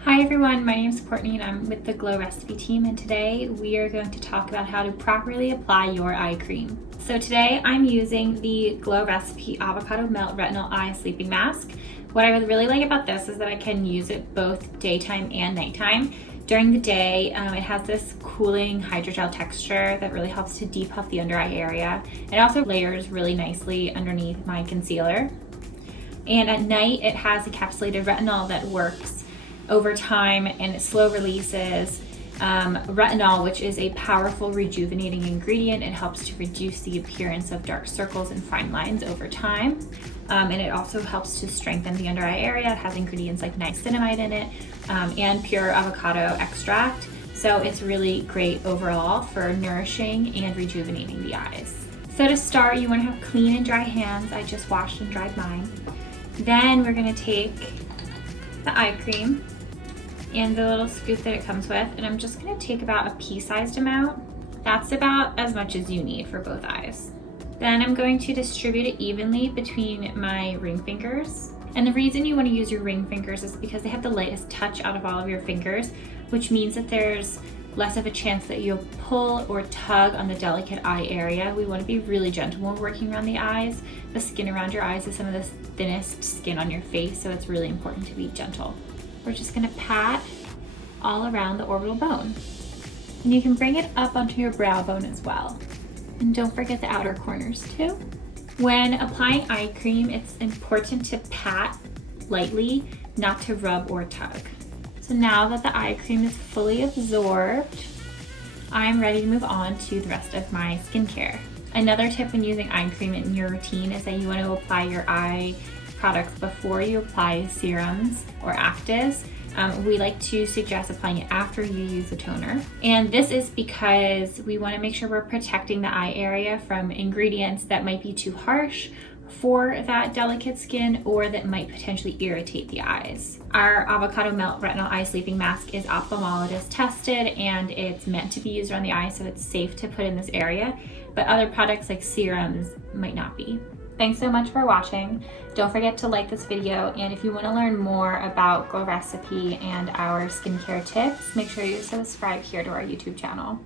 Hi everyone, my name is Courtney and I'm with the Glow Recipe team, and today we are going to talk about how to properly apply your eye cream. So today I'm using the Glow Recipe Avocado Melt Retinol Eye Sleeping Mask. What I really like about this is that I can use it both daytime and nighttime. During the day, it has this cooling hydrogel texture that really helps to depuff the under eye area. It also layers really nicely underneath my concealer. And at night, it has encapsulated retinol that works over time and it slow releases retinol, which is a powerful rejuvenating ingredient. It helps to reduce the appearance of dark circles and fine lines over time. And it also helps to strengthen the under eye area. It has ingredients like niacinamide in it and pure avocado extract. So it's really great overall for nourishing and rejuvenating the eyes. So to start, you want to have clean and dry hands. I just washed and dried mine. Then we're going to take the eye cream and the little scoop that it comes with, and I'm just going to take about a pea-sized amount. That's about as much as you need for both eyes. Then I'm going to distribute it evenly between my ring fingers. And the reason you want to use your ring fingers is because they have the lightest touch out of all of your fingers, which means that there's less of a chance that you'll pull or tug on the delicate eye area. We want to be really gentle when we're working around the eyes. The skin around your eyes is some of the thinnest skin on your face, so it's really important to be gentle. We're just going to pat all around the orbital bone. And you can bring it up onto your brow bone as well. And don't forget the outer corners too. When applying eye cream, it's important to pat lightly, not to rub or tug. So now that the eye cream is fully absorbed, I'm ready to move on to the rest of my skincare. Another tip when using eye cream in your routine is that you want to apply your eye products before you apply serums or actives. We like to suggest applying it after you use the toner. And this is because we want to make sure we're protecting the eye area from ingredients that might be too harsh for that delicate skin or that might potentially irritate the eyes. Our Avocado Melt Retinol Eye Sleeping Mask is ophthalmologist tested and it's meant to be used around the eye, so it's safe to put in this area, but other products like serums might not be. Thanks so much for watching. Don't forget to like this video, and if you want to learn more about Glow Recipe and our skincare tips, make sure you subscribe here to our YouTube channel.